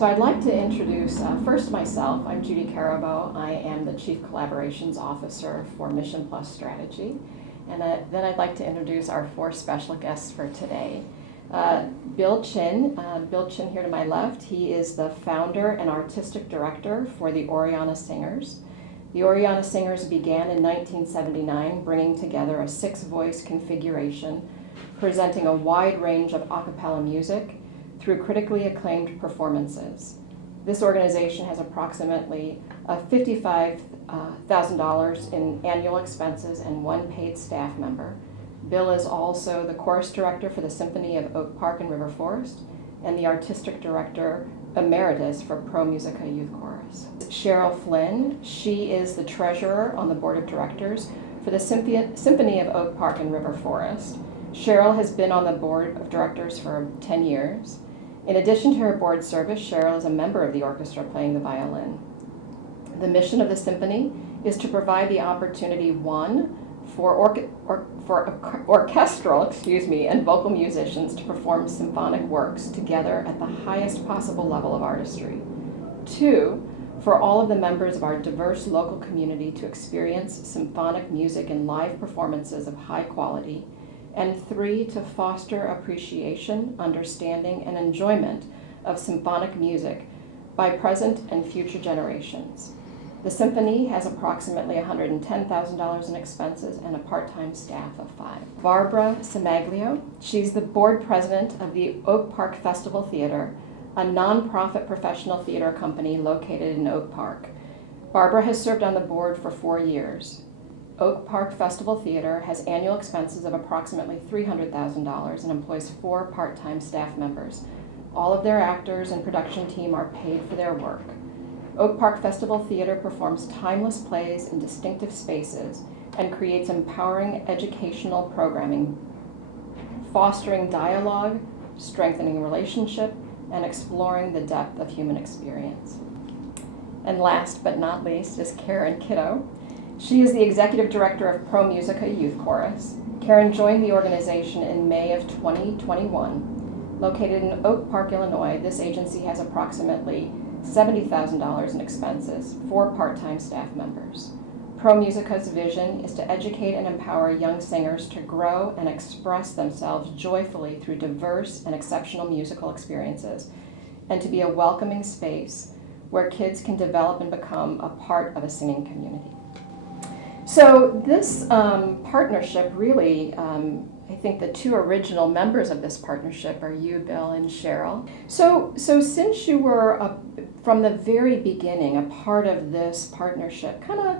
So I'd like to introduce first myself. I'm Judy Carabo. I am the Chief Collaborations Officer for Mission+Strategy. And then I'd like to introduce our four special guests for today. Bill Chin here to my left, he is the founder and artistic director for the Oriana Singers. The Oriana Singers began in 1979, bringing together a 6-voice configuration, presenting a wide range of a cappella music through critically acclaimed performances. This organization has approximately $55,000 in annual expenses and 1 paid staff member. Bill is also the chorus director for the Symphony of Oak Park and River Forest and the artistic director emeritus for Musica Youth Chorus. Cheryl Flinn, she is the treasurer on the board of directors for the Symphony of Oak Park and River Forest. Cheryl has been on the board of directors for 10 years. In addition to her board service, Cheryl is a member of the orchestra playing the violin. The mission of the symphony is to provide the opportunity, one, for orchestral and vocal musicians to perform symphonic works together at the highest possible level of artistry. 2, for all of the members of our diverse local community to experience symphonic music in live performances of high quality. And 3, to foster appreciation, understanding, and enjoyment of symphonic music by present and future generations. The symphony has approximately $110,000 in expenses and a part-time staff of 5. Barbara Cimaglio, she's the board president of the Oak Park Festival Theater, a nonprofit professional theater company located in Oak Park. Barbara has served on the board for 4 years. Oak Park Festival Theater has annual expenses of approximately $300,000 and employs 4 part-time staff members. All of their actors and production team are paid for their work. Oak Park Festival Theater performs timeless plays in distinctive spaces and creates empowering educational programming, fostering dialogue, strengthening relationship, and exploring the depth of human experience. And last but not least is Karen Kitto. She is the executive director of Musica Youth Chorus. Karen joined the organization in May of 2021. Located in Oak Park, Illinois, this agency has approximately $70,000 in expenses, 4 part-time staff members. Musica's vision is to educate and empower young singers to grow and express themselves joyfully through diverse and exceptional musical experiences, and to be a welcoming space where kids can develop and become a part of a singing community. So this partnership really, I think the 2 original members of this partnership are you, Bill, and Cheryl. So since you were, from the very beginning, a part of this partnership, kind of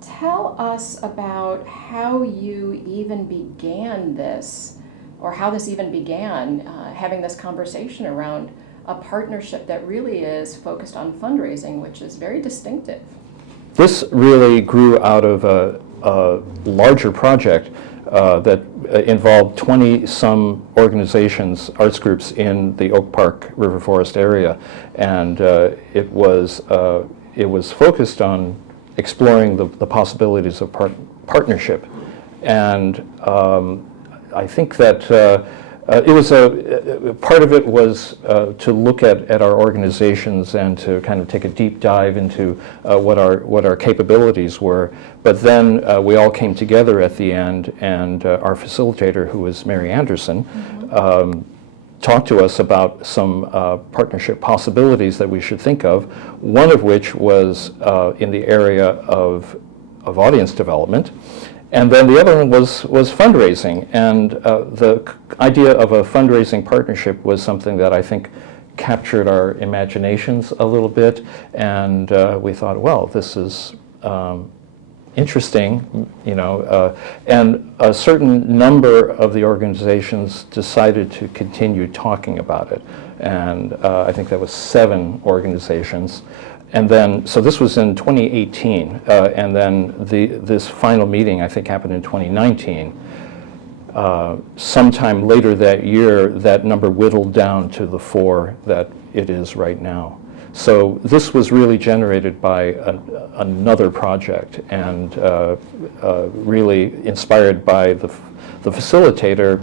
tell us about how you even began this, or how this even began, having this conversation around a partnership that really is focused on fundraising, which is very distinctive. This really grew out of a larger project that involved 20-some organizations, arts groups in the Oak Park River Forest area, and it was focused on exploring the possibilities of partnership. And I think that it was part of it was to look at our organizations and to kind of take a deep dive into what our capabilities were. But then we all came together at the end, and our facilitator, who was Mary Anderson, talked to us about some partnership possibilities that we should think of, one of which was in the area of audience development. And then the other one was fundraising, and the idea of a fundraising partnership was something that I think captured our imaginations a little bit, and we thought, well, this is interesting, and a certain number of the organizations decided to continue talking about it, and I think that was 7 organizations. And then, so this was in 2018, and then this final meeting, I think, happened in 2019. Sometime later that year, that number whittled down to the 4 that it is right now. So this was really generated by another project, and really inspired by the facilitator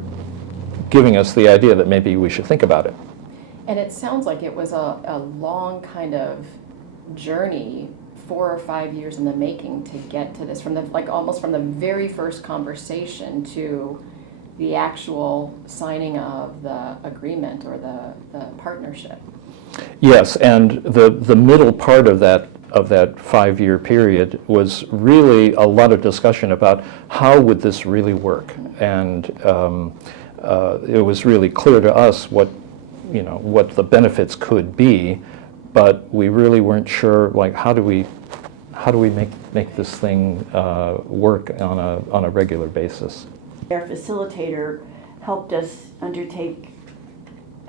giving us the idea that maybe we should think about it. And it sounds like it was a long kind of journey, 4 or 5 years in the making to get to this, from the almost from the very first conversation to the actual signing of the agreement or the partnership. Yes, and the middle part of that 5-year period was really a lot of discussion about how would this really work, and it was really clear to us what the benefits could be, but we really weren't sure, like, how do we make this thing work on a regular basis. Our facilitator helped us undertake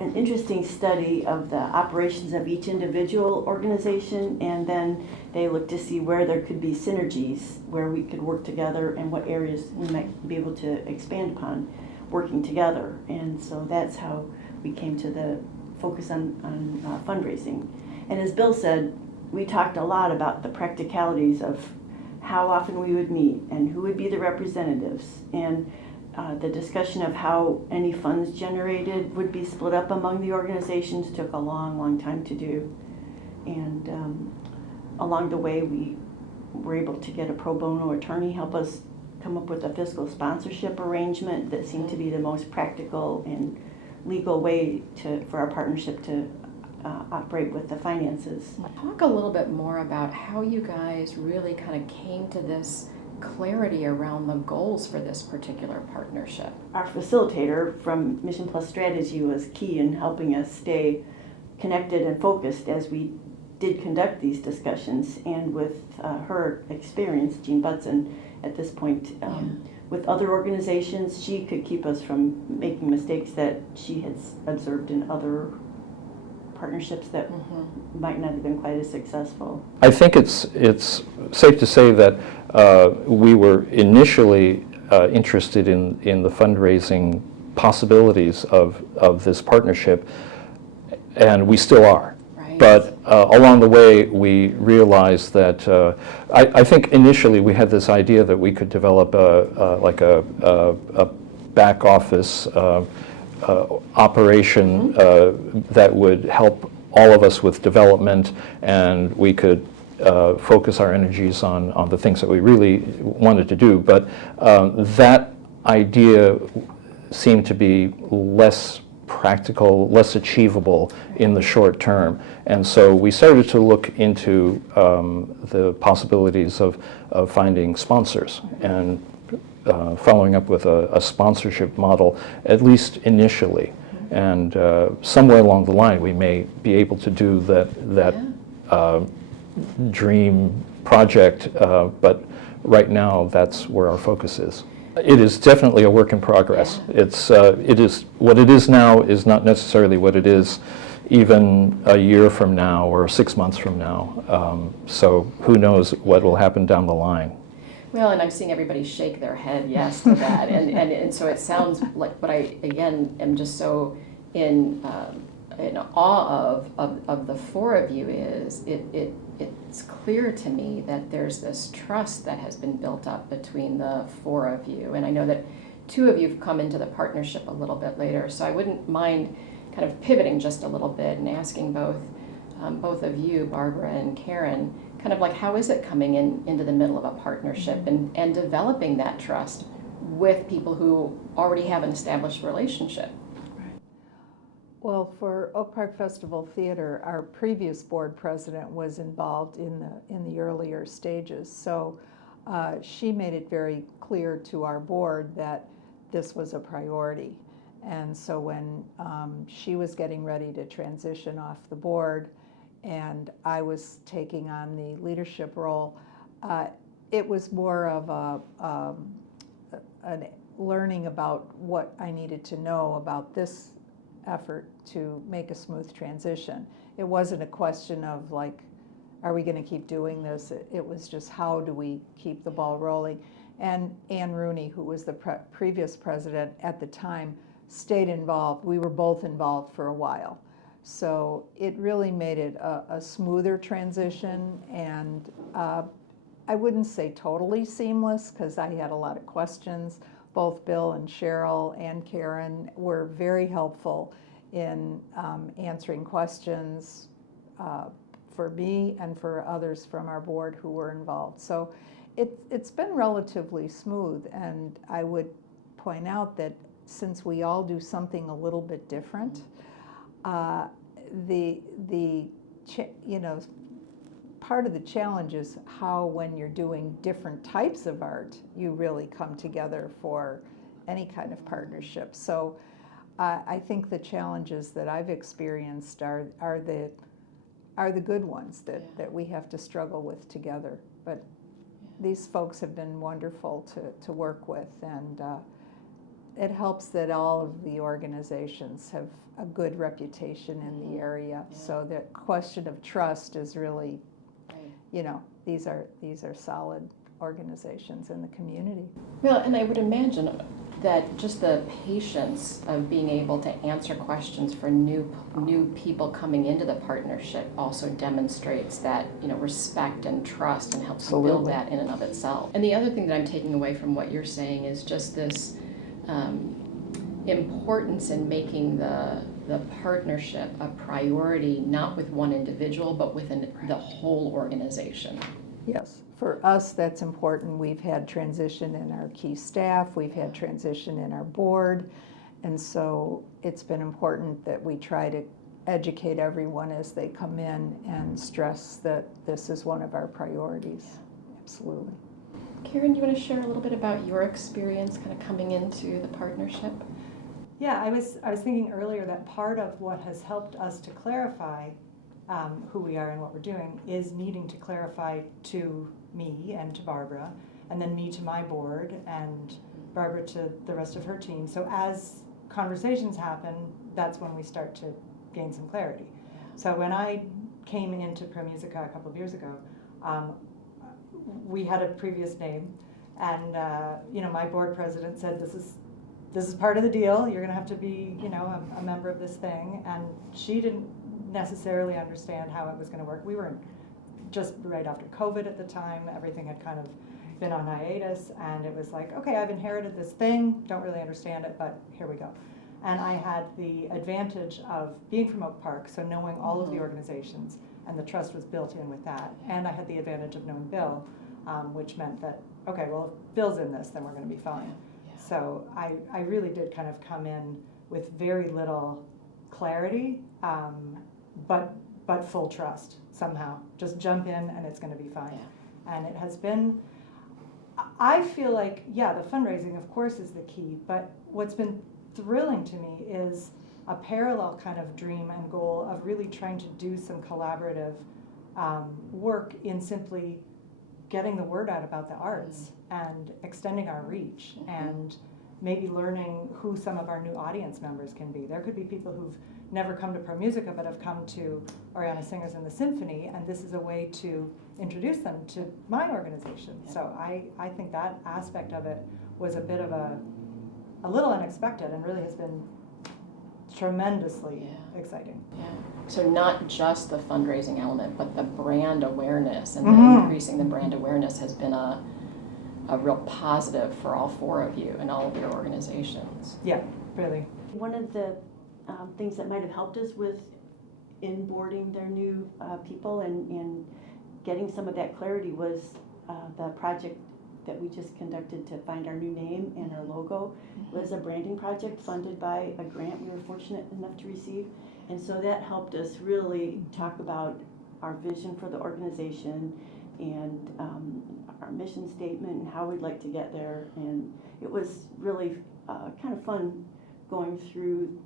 an interesting study of the operations of each individual organization, and then they looked to see where there could be synergies, where we could work together and what areas we might be able to expand upon working together. And so that's how we came to the focus on fundraising. And as Bill said, we talked a lot about the practicalities of how often we would meet and who would be the representatives, and the discussion of how any funds generated would be split up among the organizations took a long time to do. And along the way, we were able to get a pro bono attorney help us come up with a fiscal sponsorship arrangement that seemed to be the most practical and legal way for our partnership to operate with the finances. Talk a little bit more about how you guys really kind of came to this clarity around the goals for this particular partnership. Our facilitator from Mission+Strategy was key in helping us stay connected and focused as we did conduct these discussions, and with her experience, Jean Butson, at this point, with other organizations, she could keep us from making mistakes that she had observed in other partnerships that might not have been quite as successful. I think it's safe to say that we were initially interested in the fundraising possibilities of this partnership, and we still are. Right. But along the way, we realized that I think initially we had this idea that we could develop a back office operation that would help all of us with development, and we could focus our energies on the things that we really wanted to do. But that idea seemed to be less practical, less achievable in the short term. And so we started to look into the possibilities of finding sponsors and following up with a sponsorship model, at least initially. And somewhere along the line, we may be able to do that dream project, but right now, that's where our focus is. It is definitely a work in progress. It is what it is now is not necessarily what it is even a year from now or 6 months from now. So who knows what will happen down the line. Well, and I'm seeing everybody shake their head yes to that, and so it sounds like what I again am just so in awe of the four of you is it's clear to me that there's this trust that has been built up between the four of you, and I know that two of you have come into the partnership a little bit later, so I wouldn't mind kind of pivoting just a little bit and asking both of you, Barbara and Karen, kind of like, how is it coming into the middle of a partnership and developing that trust with people who already have an established relationship? Well, for Oak Park Festival Theater, our previous board president was involved in the earlier stages. So she made it very clear to our board that this was a priority. And so when she was getting ready to transition off the board, and I was taking on the leadership role, it was more of a learning about what I needed to know about this effort to make a smooth transition. It wasn't a question of like, are we going to keep doing this? It was just, how do we keep the ball rolling? And Ann Rooney, who was the previous president at the time, stayed involved. We were both involved for a while. So it really made it a smoother transition, and I wouldn't say totally seamless, because I had a lot of questions. Both Bill and Cheryl and Karen were very helpful in answering questions for me and for others from our board who were involved. So it's been relatively smooth, and I would point out that since we all do something a little bit different, you know, part of the challenge is how, when you're doing different types of art, you really come together for any kind of partnership. So I think the challenges that I've experienced are the good ones that we have to struggle with together. But these folks have been wonderful to work with, and it helps that all of the organizations have a good reputation in the area. Yeah. So the question of trust is really, you know, these are solid organizations in the community. Well, and I would imagine that just the patience of being able to answer questions for new people coming into the partnership also demonstrates that, you know, respect and trust, and helps you build Absolutely. that in and of itself. And the other thing that I'm taking away from what you're saying is just this importance in making the partnership a priority, not with one individual, but within the whole organization. Yes, for us, that's important. We've had transition in our key staff, we've had transition in our board, and so it's been important that we try to educate everyone as they come in and stress that this is one of our priorities. Absolutely. Karen, do you want to share a little bit about your experience kind of coming into the partnership? Yeah, I was thinking earlier that part of what has helped us to clarify who we are and what we're doing is needing to clarify to me and to Barbara, and then me to my board, and Barbara to the rest of her team. So as conversations happen, that's when we start to gain some clarity. So when I came into Musica a couple of years ago, we had a previous name, and you know, my board president said, this is part of the deal. You're going to have to be, you know, a member of this thing. And she didn't necessarily understand how it was going to work. We were just right after COVID at the time. Everything had kind of been on hiatus, and it was like, okay, I've inherited this thing. Don't really understand it, but here we go. And I had the advantage of being from Oak Park, so knowing all of the organizations, and the trust was built in with that. And I had the advantage of knowing Bill, which meant that, okay, well, if Bill's in this, then we're going to be fine. So I really did kind of come in with very little clarity, but full trust somehow. Just jump in and it's going to be fine. Yeah. And it has been, I feel like, yeah, the fundraising of course is the key, but what's been thrilling to me is a parallel kind of dream and goal of really trying to do some collaborative work in simply getting the word out about the arts and extending our reach, and maybe learning who some of our new audience members can be. There could be people who've never come to Musica but have come to Oriana Singers and the Symphony, and this is a way to introduce them to my organization. So I think that aspect of it was a bit of a little unexpected, and really has been tremendously exciting. Yeah. So not just the fundraising element, but the brand awareness, and the increasing the brand awareness has been a real positive for all four of you and all of your organizations. Yeah, really. One of the things that might have helped us with inboarding their new people and getting some of that clarity was the project that we just conducted to find our new name and our logo. It was a branding project funded by a grant we were fortunate enough to receive. And so that helped us really talk about our vision for the organization and our mission statement and how we'd like to get there. And it was really kind of fun going through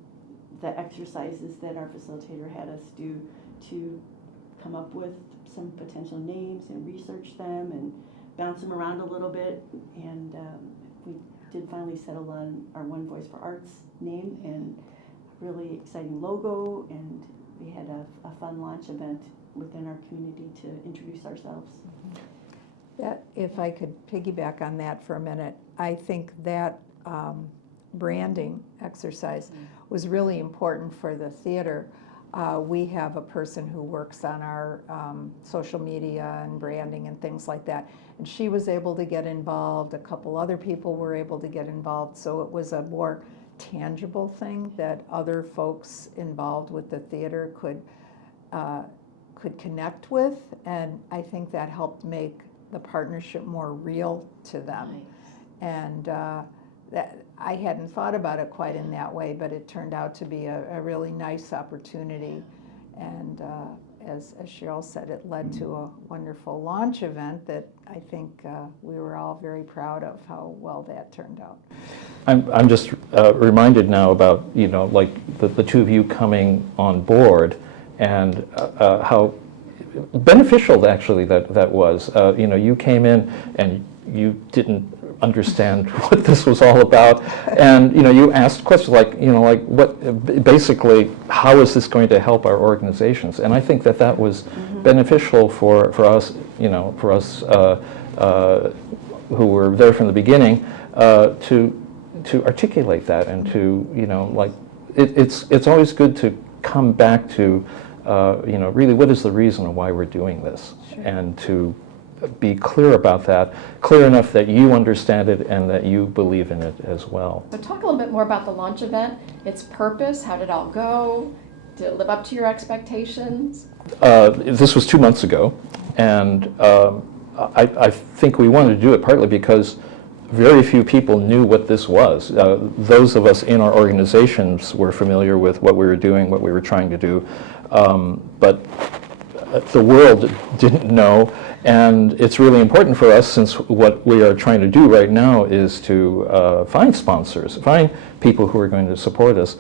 the exercises that our facilitator had us do to come up with some potential names and research them and bounce them around a little bit. And we did finally settle on our One Voice for Arts name and really exciting logo, and we had a fun launch event within our community to introduce ourselves. That, if I could piggyback on that for a minute, I think that branding exercise was really important for the theater. We have a person who works on our social media and branding and things like that, and she was able to get involved. A couple other people were able to get involved, so it was a more tangible thing that other folks involved with the theater could connect with, and I think that helped make the partnership more real to them. And that I hadn't thought about it quite in that way, but it turned out to be a really nice opportunity. And as Cheryl said, it led to a wonderful launch event that I think we were all very proud of how well that turned out. I'm just reminded now about, like the two of you coming on board, and how beneficial actually that was. You came in and you didn't understand what this was all about, and you asked questions like what basically, how is this going to help our organizations? And I think that was beneficial for us, for us who were there from the beginning, to articulate that, and to it's always good to come back to really what is the reason why we're doing this, and to be clear about that, clear enough that you understand it and that you believe in it as well. So talk a little bit more about the launch event, its purpose, how did it all go? Did it live up to your expectations? This was 2 months ago, and I think we wanted to do it partly because very few people knew what this was. Those of us in our organizations were familiar with what we were doing, what we were trying to do, but the world didn't know, and it's really important for us, since what we are trying to do right now is to find sponsors, find people who are going to support us.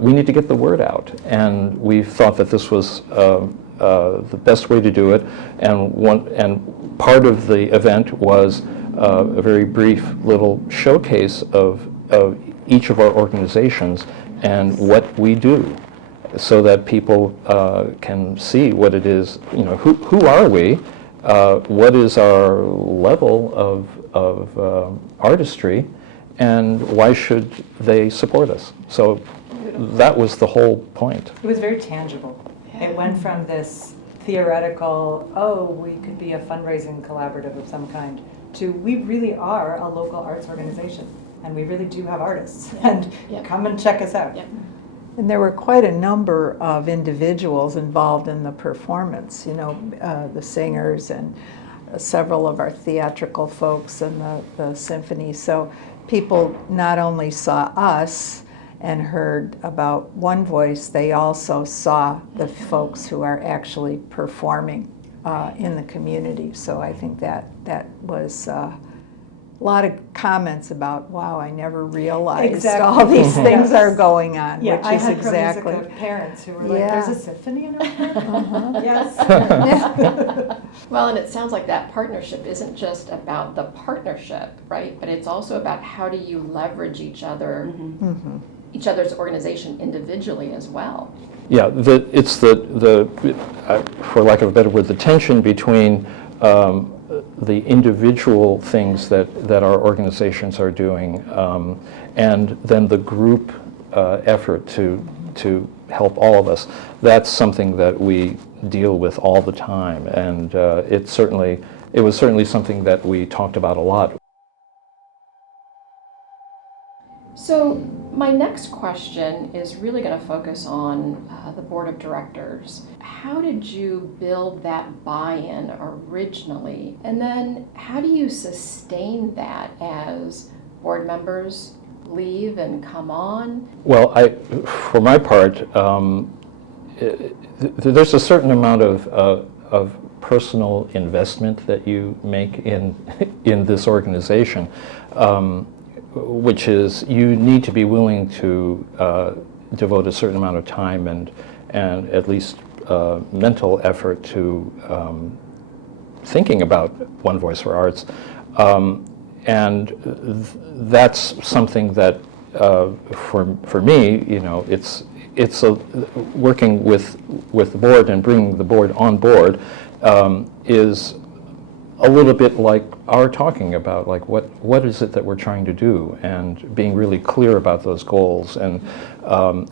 We need to get the word out, and we thought that this was the best way to do it, and part of the event was a very brief little showcase of each of our organizations and what we do, so that people can see what it is, who are we, what is our level of artistry, and why should they support us. So that was the whole point. It was very tangible. It went from this theoretical, we could be a fundraising collaborative of some kind, to we really are a local arts organization, and we really do have artists, and come and check us out. And there were quite a number of individuals involved in the performance, the singers and several of our theatrical folks and the symphony. So people not only saw us and heard about One Voice, they also saw the folks who are actually performing in the community. So I think that was a lot of comments about, wow, I never realized all these things are going on, Yeah, which I is had exactly. from Musica parents who were like, there's a symphony in our Yes. Well, and it sounds like that partnership isn't just about the partnership, right? But it's also about how do you leverage each other, each other's organization individually as well. Yeah, it's the for lack of a better word, the tension between the individual things that our organizations are doing, and then the group effort to help all of us. That's something that we deal with all the time, and it was certainly something that we talked about a lot. So my next question is really going to focus on the board of directors. How did you build that buy-in originally? And then how do you sustain that as board members leave and come on? Well, for my part, there's a certain amount of personal investment that you make in this organization. Which is, you need to be willing to devote a certain amount of time and at least mental effort to thinking about One Voice for Arts, and that's something that for me, it's working with the board and bringing the board on board is a little bit like our talking about, like, what is it that we're trying to do, and being really clear about those goals, and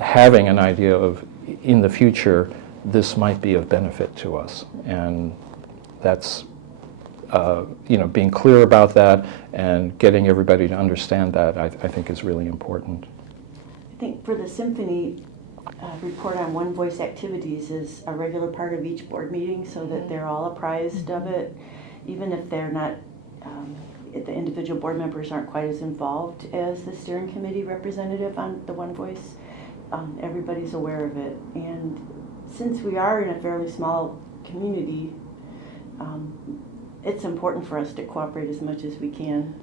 having an idea of, in the future, this might be of benefit to us. And that's, being clear about that and getting everybody to understand that, I think is really important. think for the Symphony, report on One Voice activities is a regular part of each board meeting so that they're all apprised of it, even if they're not, if the individual board members aren't quite as involved as the steering committee representative on the One Voice. Everybody's aware of it. And since we are in a fairly small community, it's important for us to cooperate as much as we can.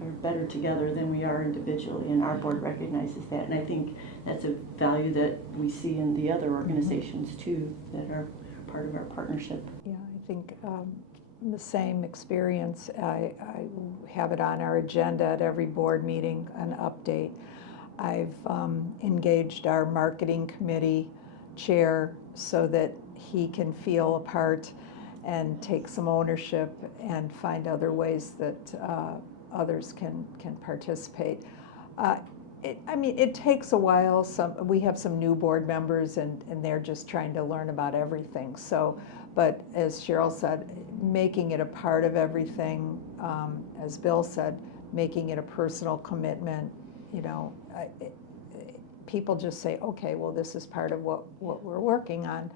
We're better together than we are individually, and our board recognizes that. And I think that's a value that we see in the other organizations too, that are part of our partnership. Yeah, I think the same experience. I have it on our agenda at every board meeting, an update. I've engaged our marketing committee chair so that he can feel a part and take some ownership and find other ways that others can participate. It takes a while. We have some new board members and they're just trying to learn about everything. So, but as Cheryl said, making it a part of everything, as Bill said, making it a personal commitment, people just say, okay, well, this is part of what we're working on.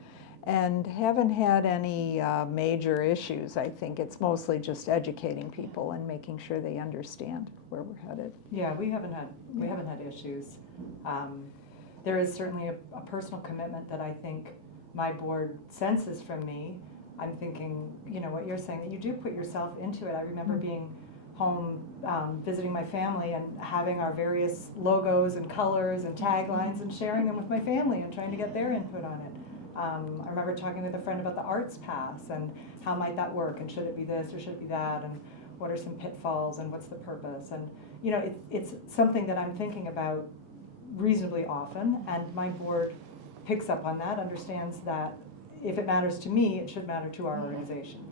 And haven't had any major issues. I think it's mostly just educating people and making sure they understand where we're headed. Yeah, we haven't had issues. There is certainly a personal commitment that I think my board senses from me. I'm thinking, what you're saying, that you do put yourself into it. I remember being home visiting my family and having our various logos and colors and taglines and sharing them with my family and trying to get their input on it. I remember talking with a friend about the arts pass and how might that work, and should it be this or should it be that, and what are some pitfalls and what's the purpose. And it's something that I'm thinking about reasonably often, and my board picks up on that, understands that if it matters to me, it should matter to our organization.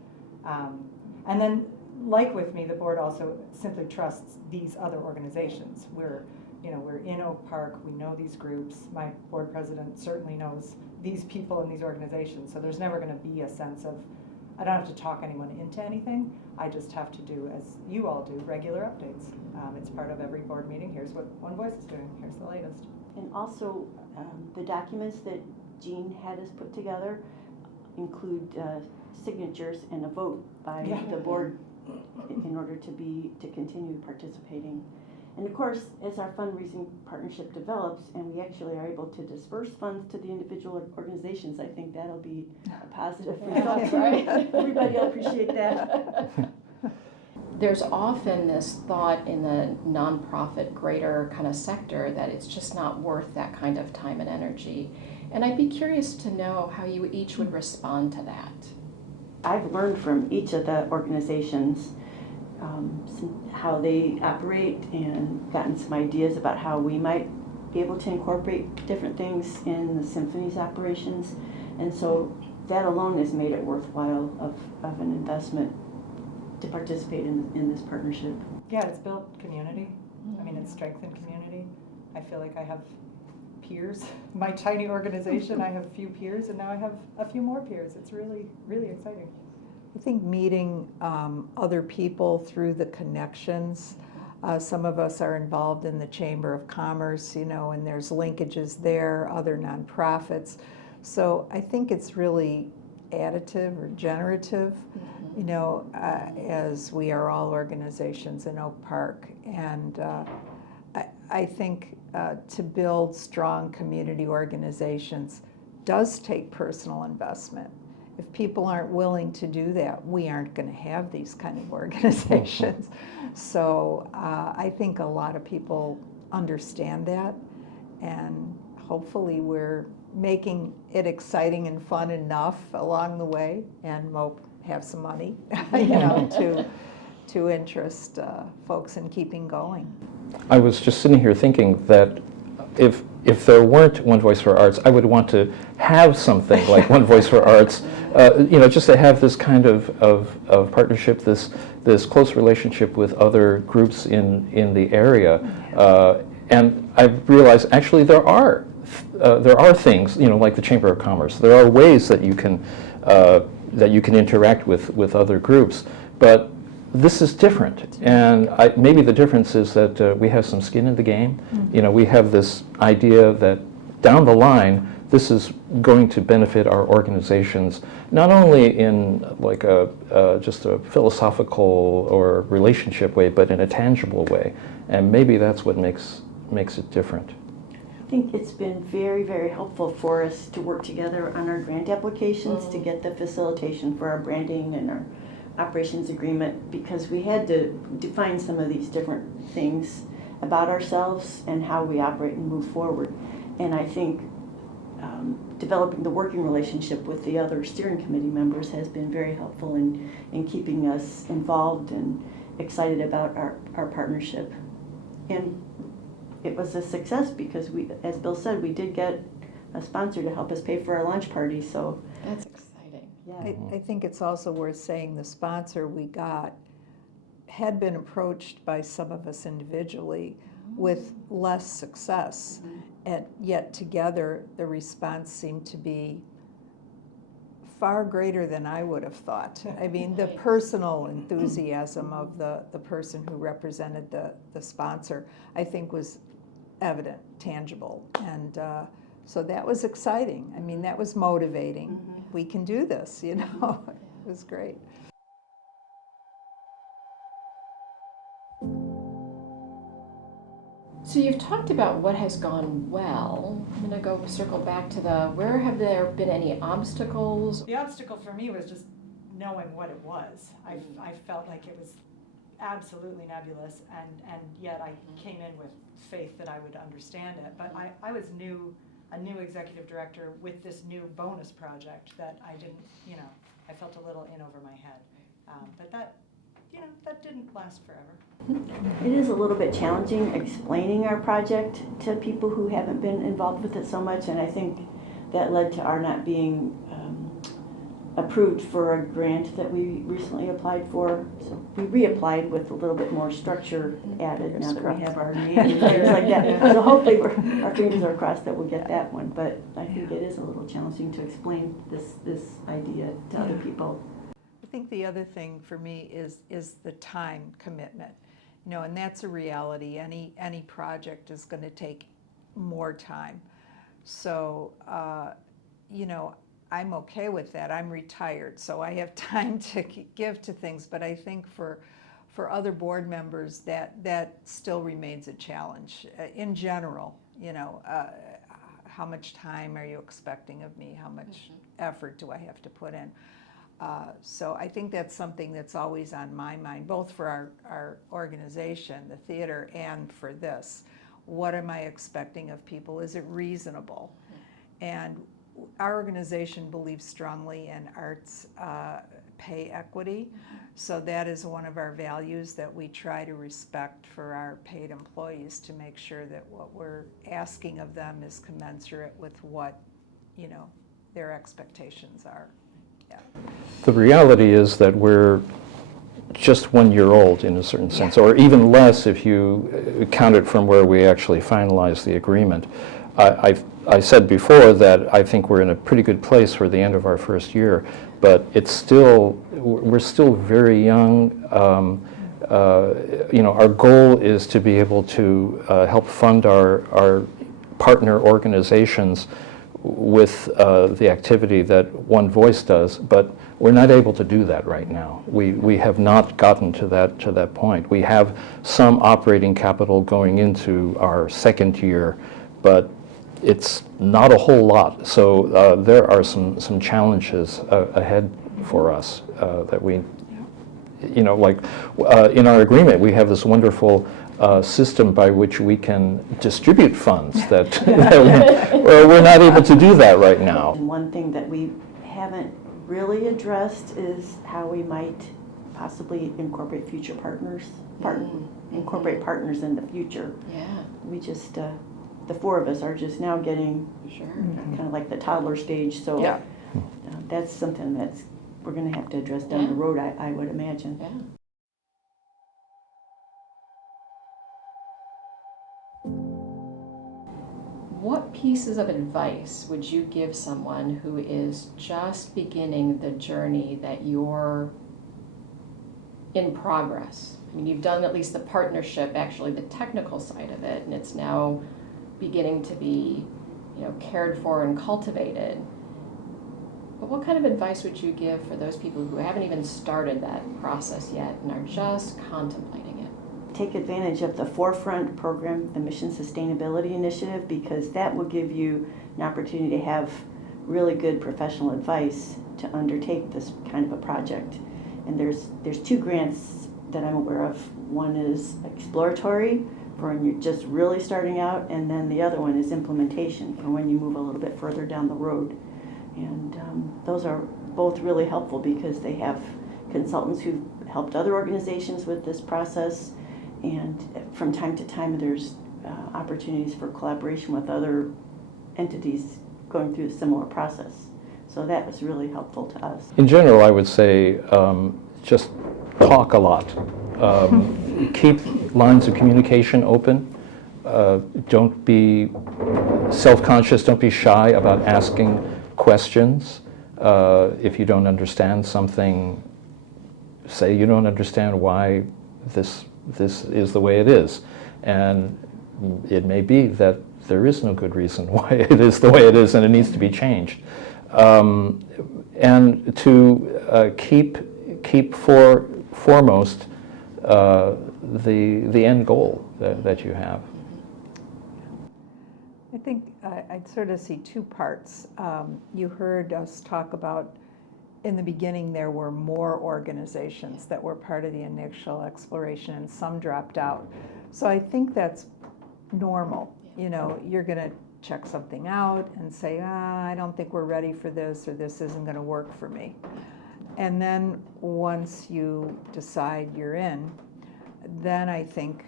And then, like with me, the board also simply trusts these other organizations. We're in Oak Park, we know these groups. My board president certainly knows these people and these organizations, so there's never going to be a sense of, I don't have to talk anyone into anything. I just have to do, as you all do, regular updates. It's part of every board meeting. Here's what One Voice is doing. Here's the latest. And also, the documents that Jean had us put together include signatures and a vote by the board in order to continue participating. And of course, as our fundraising partnership develops and we actually are able to disperse funds to the individual organizations, I think that'll be a positive result, right? Everybody will appreciate that. There's often this thought in the nonprofit greater kind of sector that it's just not worth that kind of time and energy. And I'd be curious to know how you each would respond to that. I've learned from each of the organizations how they operate and gotten some ideas about how we might be able to incorporate different things in the Symphony's operations. And so that alone has made it worthwhile of an investment to participate in this partnership. Yeah, it's built community. I mean, it's strengthened community. I feel like I have peers. My tiny organization, I have a few peers, and now I have a few more peers. It's really, really exciting. I think meeting other people through the connections. Some of us are involved in the Chamber of Commerce, and there's linkages there, other nonprofits. So I think it's really additive or generative, as we are all organizations in Oak Park. And I think to build strong community organizations does take personal investment. If people aren't willing to do that, we aren't going to have these kind of organizations. So I think a lot of people understand that, and hopefully we're making it exciting and fun enough along the way, and have some money, to interest folks in keeping going. I was just sitting here thinking that if there weren't One Voice for Arts, I would want to have something like One Voice for Arts, just to have this kind of partnership, this close relationship with other groups in the area. And I realized actually there are things, like the Chamber of Commerce. There are ways that you can interact with other groups, but this is different, and maybe the difference is that we have some skin in the game. You know, we have this idea that down the line, this is going to benefit our organizations, not only in like just a philosophical or relationship way, but in a tangible way. And maybe that's what makes it different. I think it's been very, very helpful for us to work together on our grant applications to get the facilitation for our branding and our operations agreement, because we had to define some of these different things about ourselves and how we operate and move forward. And I think developing the working relationship with the other steering committee members has been very helpful in keeping us involved and excited about our partnership. And it was a success because we, as Bill said, we did get a sponsor to help us pay for our launch party, so. That's exciting. Yeah. I think it's also worth saying the sponsor we got had been approached by some of us individually with less success, and yet together the response seemed to be far greater than I would have thought. I mean, the personal enthusiasm of the person who represented the sponsor, I think, was evident, tangible, and so that was exciting. I mean, that was motivating. We can do this, you know. It was great. So you've talked about what has gone well. I'm going to go circle back to where have there been any obstacles? The obstacle for me was just knowing what it was. I felt like it was absolutely nebulous, and yet I came in with faith that I would understand it. But I was a new executive director with this new bonus project that I didn't, you know, I felt a little in over my head. But that, you know, that didn't last forever. It is a little bit challenging explaining our project to people who haven't been involved with it so much, and I think that led to our not being approved for a grant that we recently applied for. So we reapplied with a little bit more structure added now that we have our name and things like that. So hopefully our fingers are crossed that we'll get that one, but I think it is a little challenging to explain this idea to other people. I think the other thing for me is the time commitment, you know, and that's a reality. Any project is going to take more time. So, you know, I'm okay with that. I'm retired, so I have time to give to things. But I think for other board members, that still remains a challenge. In general, you know, how much time are you expecting of me? How much effort do I have to put in? So I think that's something that's always on my mind, both for our organization, the theater, and for this. What am I expecting of people? Is it reasonable? And our organization believes strongly in arts pay equity, so that is one of our values that we try to respect for our paid employees, to make sure that what we're asking of them is commensurate with what, you know, their expectations are. Yeah. The reality is that we're just 1 year old in a certain sense, or even less if you count it from where we actually finalized the agreement. I said before that I think we're in a pretty good place for the end of our first year, but we're still very young. You know, our goal is to be able to help fund our partner organizations with the activity that One Voice does, but we're not able to do that right now. We have not gotten to that point. We have some operating capital going into our second year, but it's not a whole lot. So there are some challenges ahead for us that we, you know, like in our agreement, we have this wonderful system by which we can distribute funds that we're not able to do that right now. And one thing that we haven't really addressed is how we might possibly incorporate future partners, incorporate partners in the future. Yeah, We just, the four of us are just now getting sure. kind of like the toddler stage, so Yeah. that's something we're going to have to address down the road, I would imagine. Yeah. What pieces of advice would you give someone who is just beginning the journey that you're in progress. I mean, you've done at least the partnership, actually the technical side of it, and it's now beginning to be, cared for and cultivated. But what kind of advice would you give for those people who haven't even started that process yet and are just contemplating it? Take advantage of the Forefront program, the Mission Sustainability Initiative, because that will give you an opportunity to have really good professional advice to undertake this kind of a project. And there's 2 grants that I'm aware of. One is exploratory, for when you're just really starting out, and then the other one is implementation, for when you move a little bit further down the road. And those are both really helpful because they have consultants who've helped other organizations with this process, and from time to time there's opportunities for collaboration with other entities going through a similar process. So that was really helpful to us. In general, I would say just talk a lot. Keep lines of communication open. Don't be self-conscious, don't be shy about asking questions. If you don't understand something, say you don't understand why this is the way it is. And it may be that there is no good reason why it is the way it is and it needs to be changed. And to keep foremost the end goal that you have. I think I'd sort of see 2 parts. You heard us talk about, in the beginning, there were more organizations that were part of the initial exploration and some dropped out. So I think that's normal. You're going to check something out and say, I don't think we're ready for this, or this isn't going to work for me. And then once you decide you're in, then I think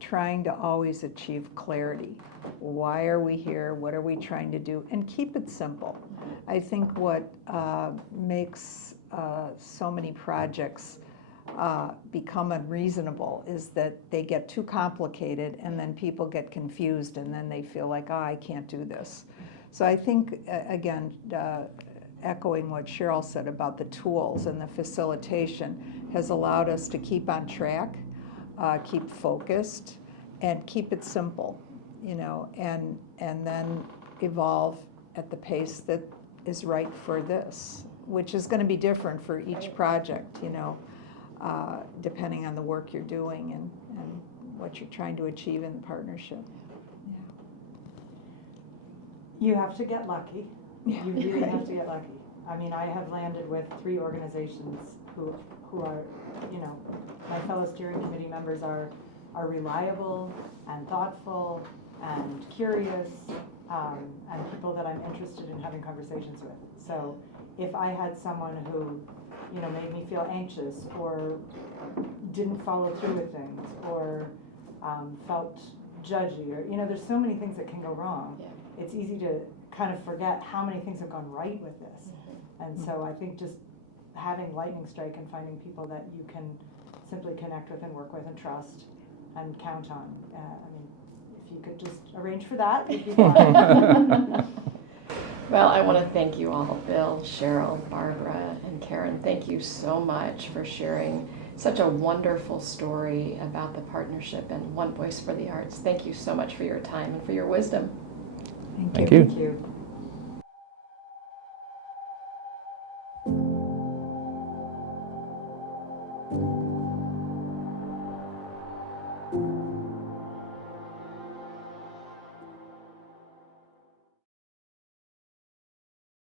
trying to always achieve clarity. Why are we here? What are we trying to do? And keep it simple. I think what makes so many projects become unreasonable is that they get too complicated, and then people get confused, and then they feel like, I can't do this. So I think, again, echoing what Cheryl said about the tools and the facilitation has allowed us to keep on track, keep focused, and keep it simple, and then evolve at the pace that is right for this, which is going to be different for each project, depending on the work you're doing and what you're trying to achieve in the partnership. You have to get lucky. You really have to get lucky. I mean, I have landed with 3 organizations who are, my fellow steering committee members are reliable and thoughtful and curious, and people that I'm interested in having conversations with. So if I had someone who, made me feel anxious or didn't follow through with things or felt judgy, or, there's so many things that can go wrong. Yeah. It's easy to kind of forget how many things have gone right with this. Mm-hmm. And so I think just having lightning strike and finding people that you can simply connect with and work with and trust and count on. If you could just arrange for that, it'd be fine. Well, I want to thank you all, Bill, Cheryl, Barbara, and Karen. Thank you so much for sharing such a wonderful story about the partnership and One Voice for the Arts. Thank you so much for your time and for your wisdom. Thank you. Thank you.